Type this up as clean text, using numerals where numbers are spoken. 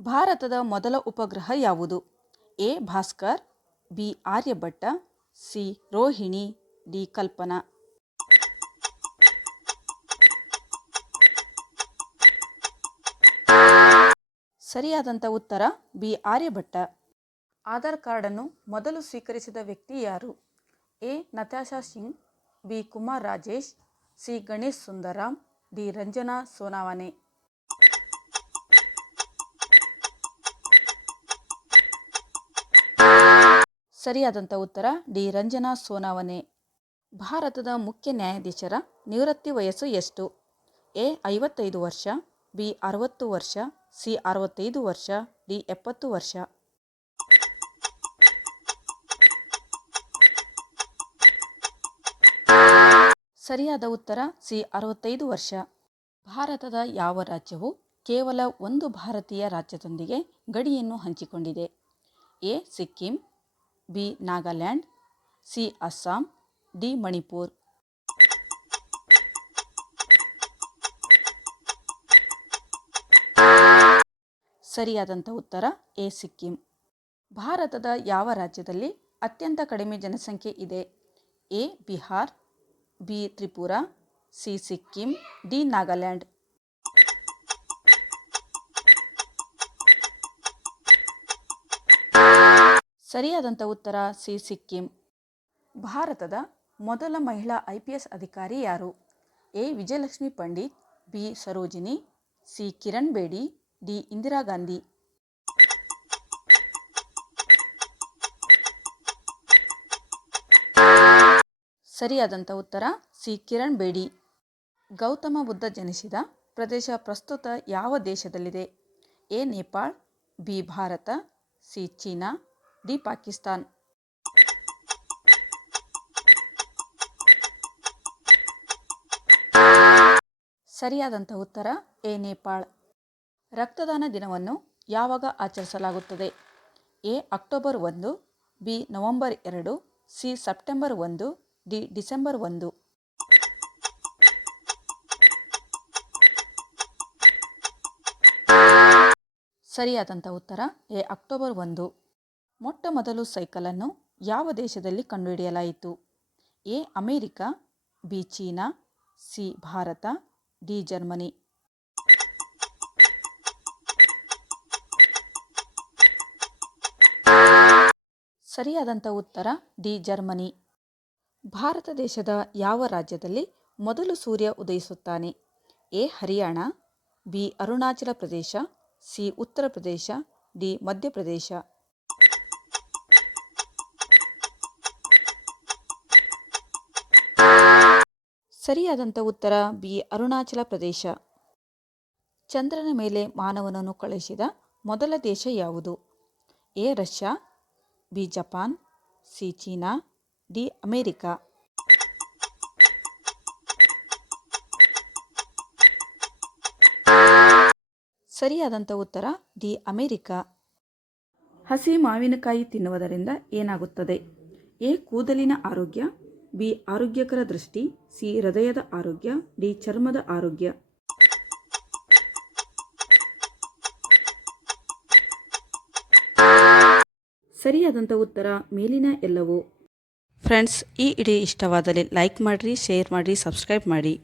ಭಾರತದ ಮೊದಲ ಉಪಗ್ರಹ ಯಾವುದು? A. Bhaskar, B. Aryabhata, C. Rohini, D. Kalpana. ಸರಿಯಾದಂಥ ಉತ್ತರ ಬಿ. ಆರ್ಯಭಟ್ಟ. ಆಧಾರ್ ಕಾರ್ಡನ್ನು ಮೊದಲು ಸ್ವೀಕರಿಸಿದ ವ್ಯಕ್ತಿ ಯಾರು? A. Natasha Singh, B. Kumar Rajesh, C. Ganesh Sundaram, D. Ranjana Sonawane. ಸರಿಯಾದಂಥ ಉತ್ತರ ಡಿ. ರಂಜನಾ ಸೋನಾವನೆ. ಭಾರತದ ಮುಖ್ಯ ನ್ಯಾಯಾಧೀಶರ ನಿವೃತ್ತಿ ವಯಸ್ಸು ಎಷ್ಟು? ಎ. 55 ವರ್ಷ, ಬಿ. 60 ವರ್ಷ, ಸಿ. 65 ವರ್ಷ, ಡಿ. 70 ವರ್ಷ. ಸರಿಯಾದ ಉತ್ತರ ಸಿ. 65 ವರ್ಷ. ಭಾರತದ ಯಾವ ರಾಜ್ಯವು ಕೇವಲ ಒಂದು ಭಾರತೀಯ ರಾಜ್ಯದೊಂದಿಗೆ ಗಡಿಯನ್ನು ಹಂಚಿಕೊಂಡಿದೆ? A. Sikkim, B. Nagaland, C. Assam, D. Manipur. ಸರಿಯಾದಂಥ ಉತ್ತರ ಎ. ಸಿಕ್ಕಿಂ. ಭಾರತದ ಯಾವ ರಾಜ್ಯದಲ್ಲಿ ಅತ್ಯಂತ ಕಡಿಮೆ ಜನಸಂಖ್ಯೆ ಇದೆ? A. Bihar, B. Tripura, C. Sikkim, D. Nagaland. ಸರಿಯಾದಂಥ ಉತ್ತರ ಸಿ. ಸಿಕ್ಕಿಂ. ಭಾರತದ ಮೊದಲ ಮಹಿಳಾ IPS ಅಧಿಕಾರಿ ಯಾರು? A. Vijayalakshmi Pandit, B. Sarojini, C. Kiran Bedi, D. Indira Gandhi. ಸರಿಯಾದಂಥ ಉತ್ತರ ಸಿ. ಕಿರಣ್ ಬೇಡಿ. ಗೌತಮ ಬುದ್ಧ ಜನಿಸಿದ ಪ್ರದೇಶ ಪ್ರಸ್ತುತ ಯಾವ ದೇಶದಲ್ಲಿದೆ? A. Nepal, B. Bharat, C. China, D. Pakistan. ಸರಿಯಾದಂಥ ಉತ್ತರ ಎ. ನೇಪಾಳ್. ರಕ್ತದಾನ ದಿನವನ್ನು ಯಾವಾಗ ಆಚರಿಸಲಾಗುತ್ತದೆ? A. October 1, B. November 2, C. September 1, D. December 1. ಸರಿಯಾದಂಥ ಉತ್ತರ ಎ. ಅಕ್ಟೋಬರ್ 1. ಮೊಟ್ಟ ಮೊದಲು ಸೈಕಲನ್ನು ಯಾವ ದೇಶದಲ್ಲಿ ಕಂಡುಹಿಡಿಯಲಾಯಿತು? A. America, B. China, C. Bharat, D. Germany. ಸರಿಯಾದಂಥ ಉತ್ತರ ಡಿ. ಜರ್ಮನಿ. ಭಾರತ ದೇಶದ ಯಾವ ರಾಜ್ಯದಲ್ಲಿ ಮೊದಲು ಸೂರ್ಯ ಉದಯಿಸುತ್ತಾನೆ? A. Haryana, B. Arunachal Pradesh, C. Uttar Pradesh, D. Madhya Pradesh. ಸರಿಯಾದಂಥ ಉತ್ತರ ಬಿ. ಅರುಣಾಚಲ ಪ್ರದೇಶ. ಚಂದ್ರನ ಮೇಲೆ ಮಾನವನನ್ನು ಕಳುಹಿಸಿದ ಮೊದಲ ದೇಶ ಯಾವುದು? A. Russia, B. Japan, C. China, D. America. ಸರಿಯಾದಂಥ ಉತ್ತರ ಡಿ. ಅಮೆರಿಕ. ಹಸಿ ಮಾವಿನಕಾಯಿ ತಿನ್ನುವುದರಿಂದ ಏನಾಗುತ್ತದೆ? ಎ. ಕೂದಲಿನ ಆರೋಗ್ಯ, ಬಿ. ಆರೋಗ್ಯಕರ ದೃಷ್ಟಿ, ಸಿ. ಹೃದಯದ ಆರೋಗ್ಯ, ಡಿ. ಚರ್ಮದ ಆರೋಗ್ಯ. ಸರಿಯಾದಂಥ ಉತ್ತರ ಮೇಲಿನ ಎಲ್ಲವೂ. ಫ್ರೆಂಡ್ಸ್, ಈ ವಿಡಿಯೋ ಇಷ್ಟವಾದಲ್ಲಿ ಲೈಕ್ ಮಾಡಿರಿ, ಶೇರ್ ಮಾಡಿರಿ, ಸಬ್ಸ್ಕ್ರೈಬ್ ಮಾಡಿ.